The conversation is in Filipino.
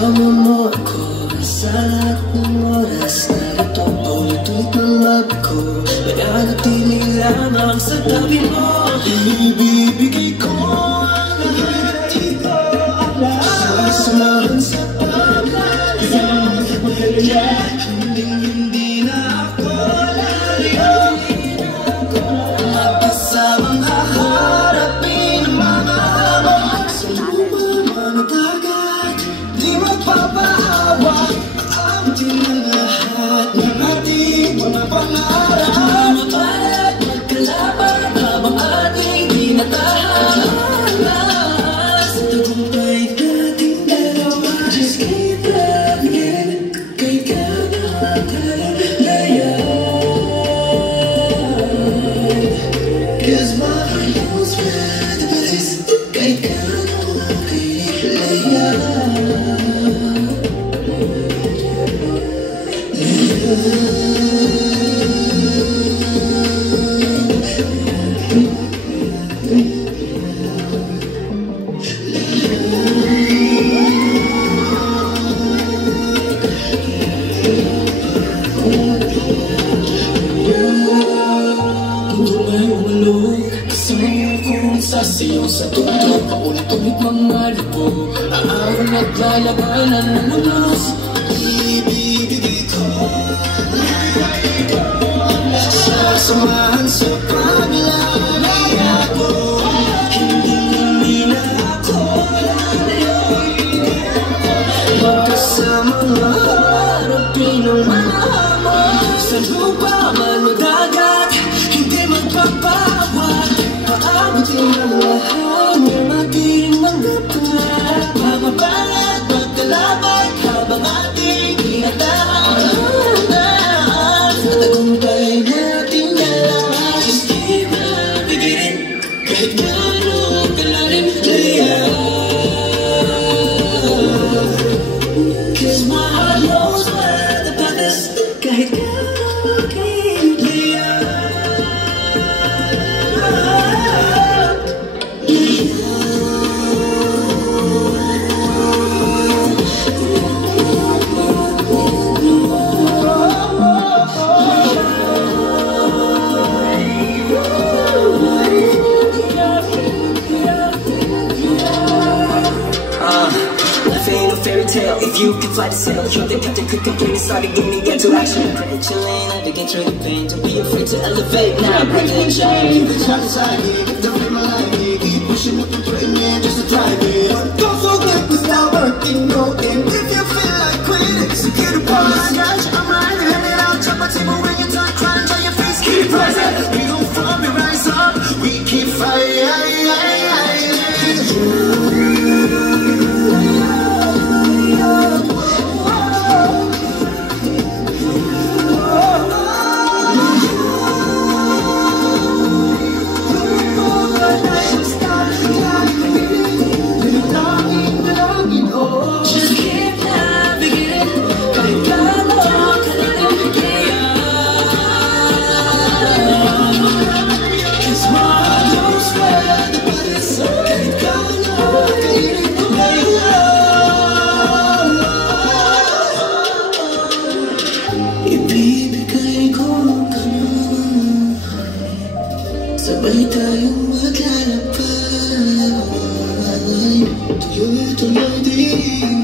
Kasama mo ako sa lahat ng oras. Narito paulit-ulit ng love ko. Mananatili lamang sa tabi mo. Ibibigay ko ang lahat dito. Sasamahan sa paglalayang hindi na ako lalayo. Magkasamang haharapin ang mga hamon. Sa luma na dagat, di magpapaawa. Abutin ang lahat ng ating mga pangarap. Mapalat, magkalaban habang ating tinatahan. Sa tagumpay nating dalawa, just keep loving. Kahit ka na kalalayan. 'Cause my heart knows where the place. Kahit ka na kalalayan. Sasayaw sa tuktok, paulit-ulit mga libo. Araw naglalabanan ng unos. Ibibigay ko sasamahan sa paglalaya ko. Hindi na ako lalayo. Magkasamang maharapin ang mga hamon. Sa lupa man o dagat, hindi magpapawag. Paabutin ang lahat ng ating mga pangarap. Mamapalat, magkalaban habang ating tinatahan. Sa tagumpay nating dalawa, just keep nabigirin. Kahit gano'ng kalalim layan. 'Cause my heart knows where the path is. Kahit gano'ng kailip layan. If you could fly the sail, you're the captain, could complain. It's starting to get to action. Credit your lane, navigate through the pain. Don't be afraid to elevate. Now break the chain. Keep the child inside me, keep the flame alive me. Keep pushing up and putting in just to drive it. But don't forget we're still working, no end. If you feel like quitting, so get a part. Scratch your mind, hand it out, chop my table when you're done crying. Try your face, keep rising. We gon' fall, we rise up. We keep fighting. Sabay tayong maglalakbay. Tuloy-tuloy din.